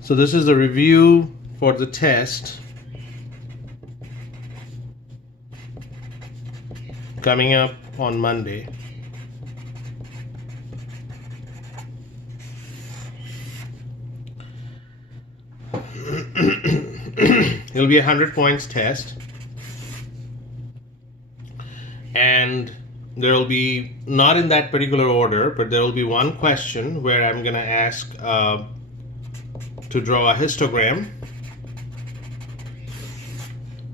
So this is the review for the test coming up on Monday. It'll be a 100 points test, and there will be, not in that particular order, but there will be one question where I'm going to ask to draw a histogram.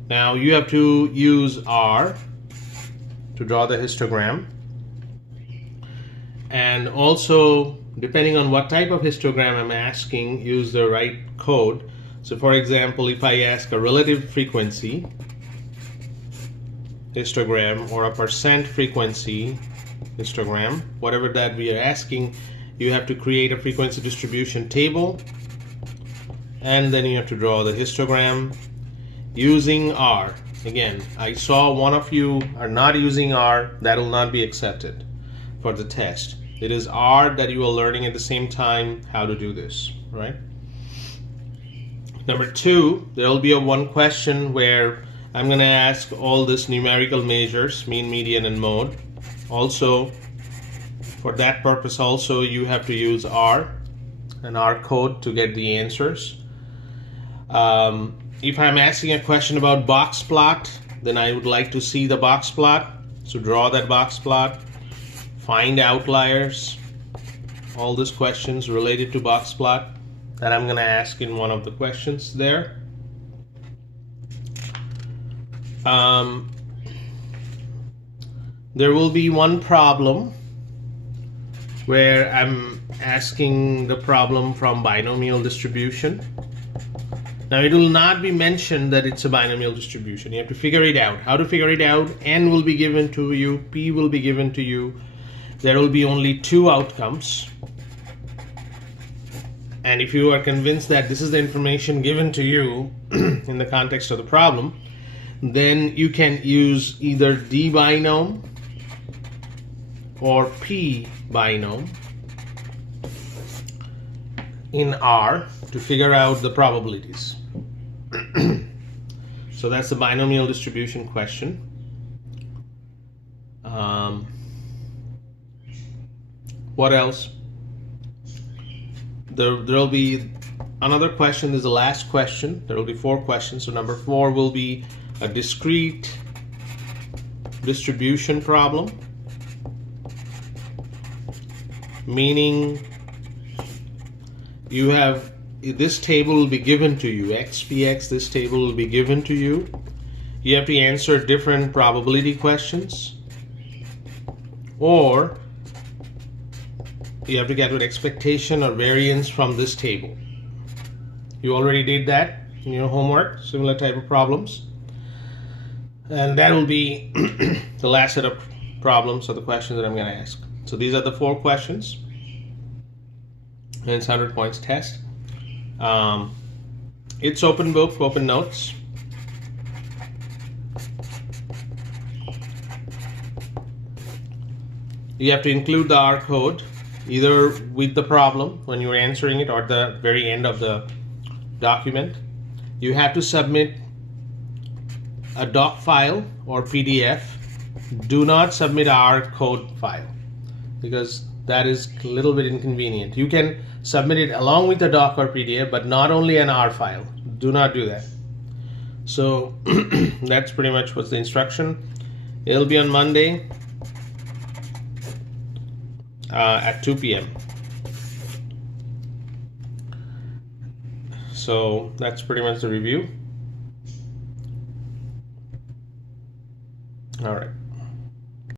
Now you have to use R to draw the histogram, and also depending on what type of histogram I'm asking, use the right code. So for example, if I ask a relative frequency histogram or a percent frequency histogram, whatever that we are asking, you have to create a frequency distribution table, and then you have to draw the histogram using R. Again, I saw one of you are not using R. That will not be accepted for the test. It is R that you are learning at the same time how to do this, right? Number two, there will be one question where I'm going to ask all these numerical measures, mean, median, and mode. Also, for that purpose also, you have to use R and R code to get the answers. If I'm asking a question about box plot, then I would like to see the box plot. So draw that box plot, find outliers, all these questions related to box plot that I'm going to ask in one of the questions there. There will be one problem where I'm asking the problem from binomial distribution. Now it will not be mentioned that it's a binomial distribution. You have to figure it out. How to figure it out? N will be given to you, P will be given to you. There will be only two outcomes. And if you are convinced that this is the information given to you in the context of the problem, then you can use either D binom or P binom in R to figure out the probabilities. So that's the binomial distribution question. What else? There will be another question. This is the last question. There will be 4 questions. So number 4 will be a discrete distribution problem, meaning you have this table will be given to you, XPX, this table will be given to you. You have to answer different probability questions, or you have to get an expectation or variance from this table. You already did that in your homework, similar type of problems. And that will be the last set of problems or the questions that I'm going to ask. So these are the 4 questions. And it's 100 points test. It's open book, open notes. You have to include the R code either with the problem when you're answering it or at the very end of the document. You have to submit a doc file or PDF. Do not submit R code file because that is a little bit inconvenient. You can submit it along with the doc or PDF, but not only an R file. Do not do that. So that's pretty much what's the instruction. It'll be on Monday at 2 p.m. So that's pretty much the review. All right.